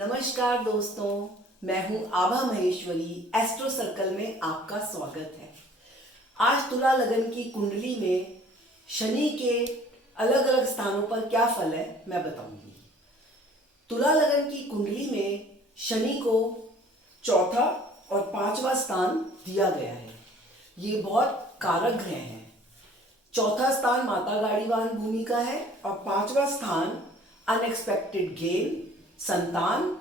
नमस्कार दोस्तों, मैं हूं आभा महेश्वरी। एस्ट्रो सर्कल में आपका स्वागत है। आज तुला लगन की कुंडली में शनि के अलग अलग स्थानों पर क्या फल है मैं बताऊंगी। तुला लगन की कुंडली में शनि को चौथा और पांचवा स्थान दिया गया है। ये बहुत कारक ग्रह हैं। चौथा स्थान माता गाड़ीवान भूमि का है और पांचवा स्थान अनएक्सपेक्टेड गेन, संतान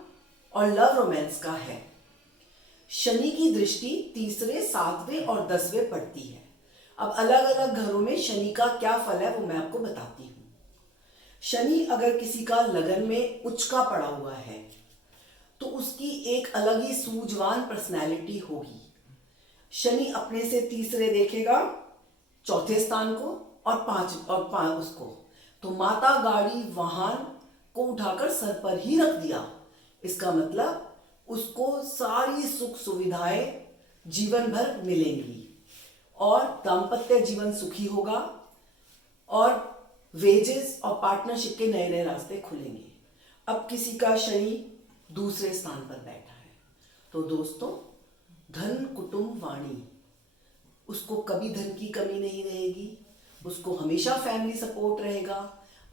और लव रोमांस का है। शनि की दृष्टि तीसरे, सातवें और 10वें पड़ती है। अब अलग अलग घरों में शनि का क्या फल है वो मैं आपको बताती हूँ। शनि अगर किसी का लगन में उच्च का पड़ा हुआ है तो उसकी एक अलग ही सूझवान पर्सनैलिटी होगी। शनि अपने से तीसरे देखेगा, चौथे स्थान को और पांच उसको, तो माता गाड़ी वाहन को उठाकर सर पर ही रख दिया। इसका मतलब उसको सारी सुख सुविधाएं जीवन भर मिलेंगी और दाम्पत्य जीवन सुखी होगा और वेजेस और पार्टनरशिप के नए नए रास्ते खुलेंगे। अब किसी का शनि दूसरे स्थान पर बैठा है तो दोस्तों, धन कुटुंब वाणी, उसको कभी धन की कमी नहीं रहेगी, उसको हमेशा फैमिली सपोर्ट रहेगा।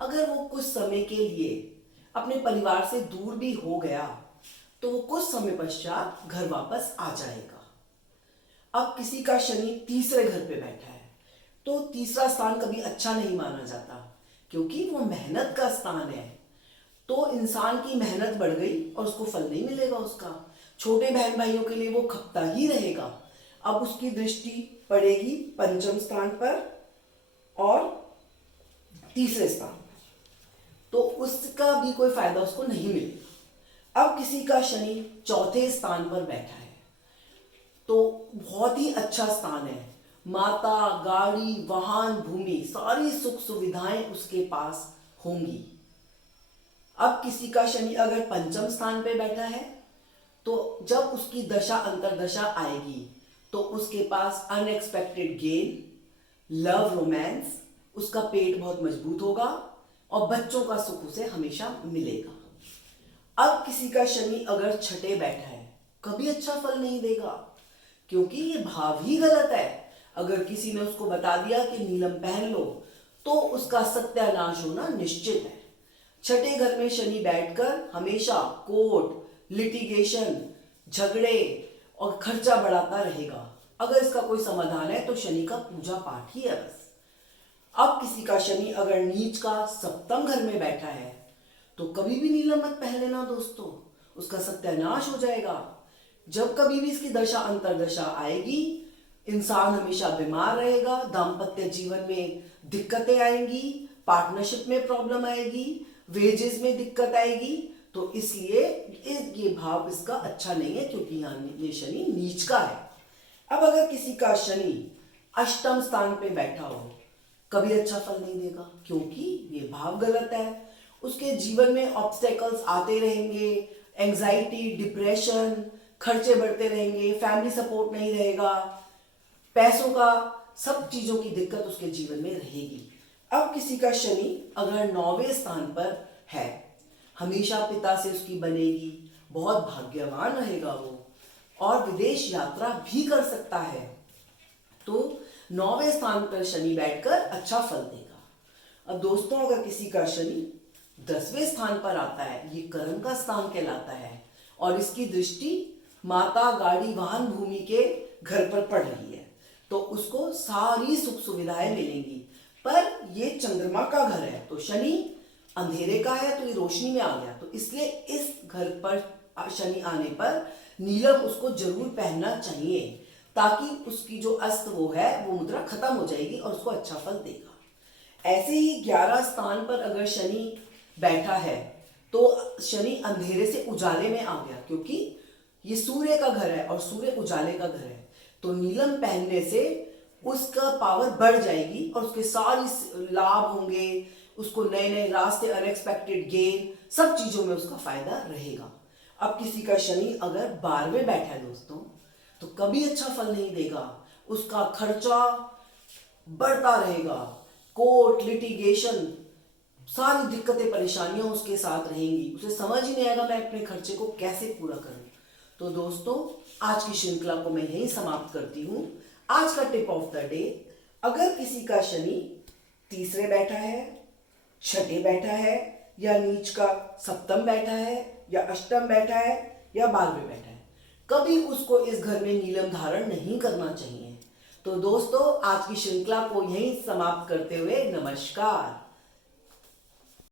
अगर वो कुछ समय के लिए अपने परिवार से दूर भी हो गया तो वो कुछ समय पश्चात घर वापस आ जाएगा। अब किसी का शनि तीसरे घर पे बैठा है तो तीसरा स्थान कभी अच्छा नहीं माना जाता, क्योंकि वो मेहनत का स्थान है। तो इंसान की मेहनत बढ़ गई और उसको फल नहीं मिलेगा। उसका छोटे बहन भाइयों के लिए वो खपता ही रहेगा। अब उसकी दृष्टि पड़ेगी पंचम स्थान पर और तीसरे स्थान पर, तो उसका भी कोई फायदा उसको नहीं मिलेगा। अब किसी का शनि चौथे स्थान पर बैठा है तो बहुत ही अच्छा स्थान है। माता गाड़ी वाहन भूमि सारी सुख सुविधाएं उसके पास होंगी। अब किसी का शनि अगर पंचम स्थान पे बैठा है तो जब उसकी दशा अंतरदशा आएगी तो उसके पास अनएक्सपेक्टेड गेन, लव रोमांस, उसका पेट बहुत मजबूत होगा और बच्चों का सुख उसे हमेशा मिलेगा। अब किसी का शनि अगर छठे बैठा है कभी अच्छा फल नहीं देगा, क्योंकि ये भाव ही गलत है। अगर किसी ने उसको बता दिया कि नीलम पहन लो तो उसका सत्यानाश होना निश्चित है। छठे घर में शनि बैठकर हमेशा कोर्ट, लिटिगेशन, झगड़े और खर्चा बढ़ाता रहेगा। अगर इसका कोई समाधान है तो शनि का पूजा पाठ ही है बस। अब किसी का शनि अगर नीच का सप्तम घर में बैठा है तो कभी भी नीलम मत पहन लेना दोस्तों, उसका सत्यानाश हो जाएगा। जब कभी भी इसकी दशा अंतरदशा आएगी, इंसान हमेशा बीमार रहेगा, दाम्पत्य जीवन में दिक्कतें आएंगी, पार्टनरशिप में प्रॉब्लम आएगी, वेजेस में दिक्कत आएगी। तो इसलिए ये भाव इसका अच्छा नहीं है, क्योंकि यहाँ ये शनि नीच का है। अब अगर किसी का शनि अष्टम स्थान पे बैठा हो कभी अच्छा फल नहीं देगा, क्योंकि ये भाव गलत है। उसके जीवन में ऑब्स्टेकल्स आते रहेंगे, एंजाइटी, डिप्रेशन, खर्चे बढ़ते रहेंगे, फैमिली सपोर्ट नहीं रहेगा, पैसों का, सब चीजों की दिक्कत उसके जीवन में रहेगी। अब किसी का शनि अगर 9वें स्थान पर है, हमेशा पिता से उसकी बनेगी, बहुत भाग्यवान रहेगा वो और विदेश यात्रा भी कर सकता है। तो 9वें स्थान पर शनि बैठकर अच्छा फल देगा। अब दोस्तों, अगर किसी का शनि 10वें स्थान पर आता है, ये कर्म का स्थान कहलाता है और इसकी दृष्टि माता गाड़ी वाहन भूमि के घर पर पड़ रही है, तो उसको सारी सुख सुविधाएं मिलेंगी। पर ये चंद्रमा का घर है तो शनि अंधेरे का है तो ये रोशनी में आ गया, तो इसलिए इस घर पर शनि आने पर नीलम उसको जरूर पहनना चाहिए, ताकि उसकी जो अस्त वो है वो मुद्रा खत्म हो जाएगी और उसको अच्छा फल देगा। ऐसे ही 11 स्थान पर अगर शनि बैठा है तो शनि अंधेरे से उजाले में आ गया, क्योंकि ये सूर्य का घर है और सूर्य उजाले का घर है, तो नीलम पहनने से उसका पावर बढ़ जाएगी और उसके सारे लाभ होंगे, उसको नए नए रास्ते, अनएक्सपेक्टेड गेन, सब चीजों में उसका फायदा रहेगा। अब किसी का शनि अगर 12वें बैठा है दोस्तों तो कभी अच्छा फल नहीं देगा, उसका खर्चा बढ़ता रहेगा, कोर्ट, लिटिगेशन, सारी दिक्कतें परेशानियां उसके साथ रहेंगी, उसे समझ ही नहीं आएगा मैं अपने खर्चे को कैसे पूरा करूं। तो दोस्तों, आज की श्रृंखला को मैं यहीं समाप्त करती हूं। आज का टिप ऑफ द डे, अगर किसी का शनि तीसरे बैठा है, छठे बैठा है, या नीच का सप्तम बैठा है, या अष्टम बैठा है, या 12वें बैठा है, कभी उसको इस घर में नीलम धारण नहीं करना चाहिए। तो दोस्तों, आज की श्रृंखला को यहीं समाप्त करते हुए नमस्कार।